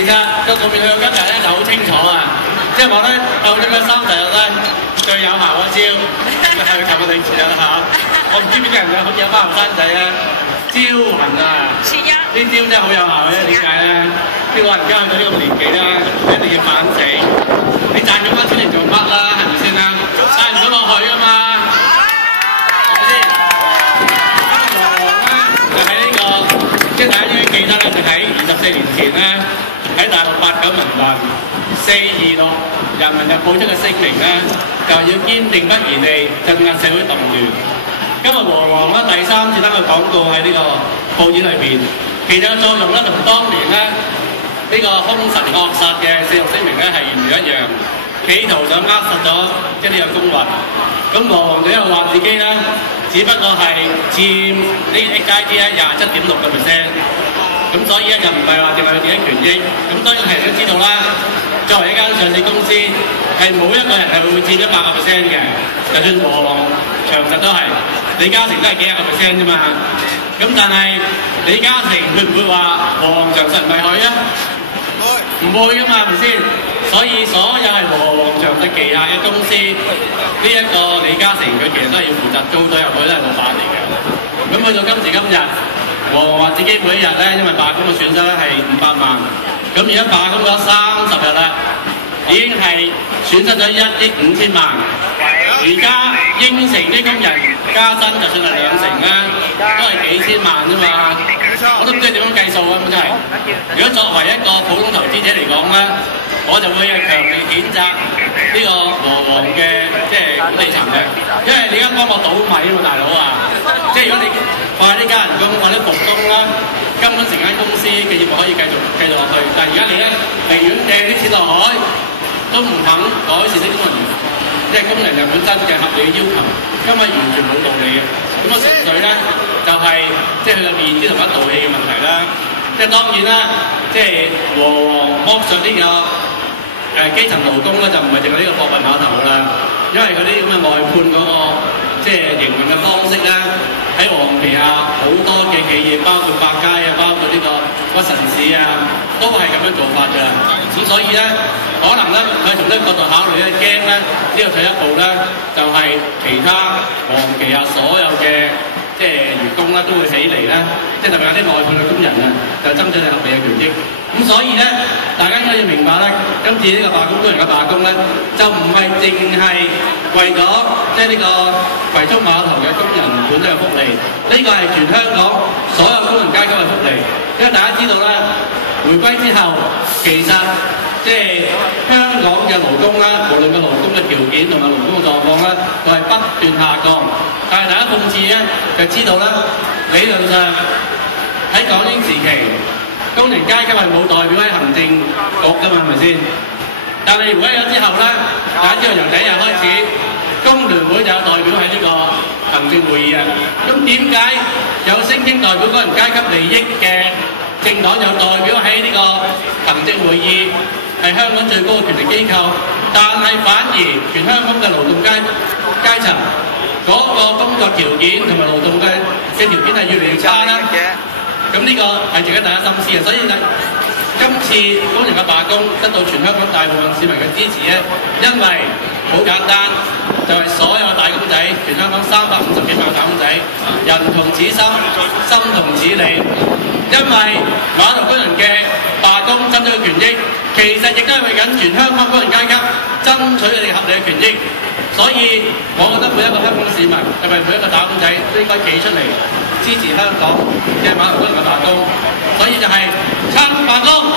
其實個共勉向今日咧就好清楚啊，即係話咧究竟嘅30日咧最有效嘅招，係琴日定前日嚇，我唔知邊啲人有班後生仔咧招魂啊，呢招真係好有效嘅，點解咧？啲老人家去到呢個年紀咧，一定要反省，你賺咁多錢嚟做乜啦？係咪先啦？帶唔到落去啊嘛，係咪先？咁和黃咧就喺呢個，即係大家應該記得咧，就喺24年前咧。喺大陸89民運426人民日報出嘅聲明咧，就要堅定不移地鎮壓社會動亂。今日和黃咧第3次登嘅廣告喺呢個報紙裏邊，其實嘅作用咧同當年咧呢個兇神惡煞嘅426聲明咧係完全一樣，企圖想扼實咗即係呢個公運。咁和黃就喺度話自己咧，只不過係佔呢 HIT 咧27.6%。咁所以咧就唔係話淨係佢自己權益，咁當然係人都知道啦。作為一間上市公司，係冇一個人係會佔100%嘅，就算和黃長實都係，李嘉誠都係幾廿%啫嘛。咁但係李嘉誠會唔會話和黃長實唔係佢啊？唔會噶嘛，係咪先？所以所有係和黃長實旗下嘅公司，呢一個李嘉誠佢其實都係要負責租咗入去，都係老闆嚟嘅。咁去到今時今日。和黃話自己每一日咧，因為罷工嘅損失咧係500萬，咁而家罷工咗30日啦，已經係損失咗1億5千萬。而家應承啲工人加薪，就算係2成啦，都係幾千萬啫嘛。我都唔知點樣計數啊！咁真係。如果作為一個普通投資者嚟講咧，我就會係強烈譴責呢個和黃嘅即係管理層嘅，因為你而家幫我倒米啊嘛，大佬啊！即係如果你快啲加人工或者復工啦，根本成間公司嘅業務可以繼續落去。但係而家你咧寧願掟啲錢落海，都唔肯改善啲工人，即係工人嘅本身嘅合理要求，根本完全冇道理嘅。咁個情緒咧就係即係佢嘅面子同埋道氣嘅問題啦。即係當然啦，即係和黃剝削呢個基層勞工咧，就唔係淨係呢個貨櫃碼頭啦，因為佢啲咁嘅外判嗰個即係營運嘅方式咧。喺和黃旗下好多嘅企業，包括百佳啊，包括呢個屈臣氏啊，都係咁樣做法㗎。咁所以咧，可能咧佢從呢個角度考慮咧，驚咧呢個退一步咧，就係其他和黃旗下所有嘅即係員工咧都會起嚟咧，即係特別有啲外判嘅工人啊，就爭取合理嘅權益。咁所以咧，大家應該要明白咧，今次呢個罷工工人嘅罷工咧，就唔係淨係為咗即係呢個葵涌碼頭嘅工人本身嘅福利，呢個係全香港所有工人階級嘅福利。因為大家知道咧，回歸之後，其實即係香港嘅勞工啦，無論個勞工嘅條件同埋勞工嘅狀況咧，都係不斷下降。但係大家諷刺咧，就知道咧，理論上喺港英時期，工人階級係冇代表喺行政局㗎嘛，係咪先？但係回歸咗之後咧，大家知道由第一日開始，工聯會就有代表喺呢個行政會議啊。咁點解有聲稱代表工人階級利益嘅政黨有代表喺呢個行政會議，係香港最高嘅權力機構，但係反而全香港嘅勞動階層嗰個工作條件同埋勞動嘅條件係越嚟越差啦。咁呢個係值得大家深思嘅，所以今次工人嘅罷工得到全香港大部分市民嘅支持咧，因為好簡單，就係所有打工仔，全香港350幾萬打工仔，人同此心，心同此理。因為碼頭工人嘅罷工爭取嘅權益，其實亦都係為緊全香港工人階級爭取佢哋合理嘅權益。所以，我覺得每一個香港市民，特別每一個打工仔，都應該企出嚟支持香港嘅碼頭工人嘅罷工。所以就係撐罷工。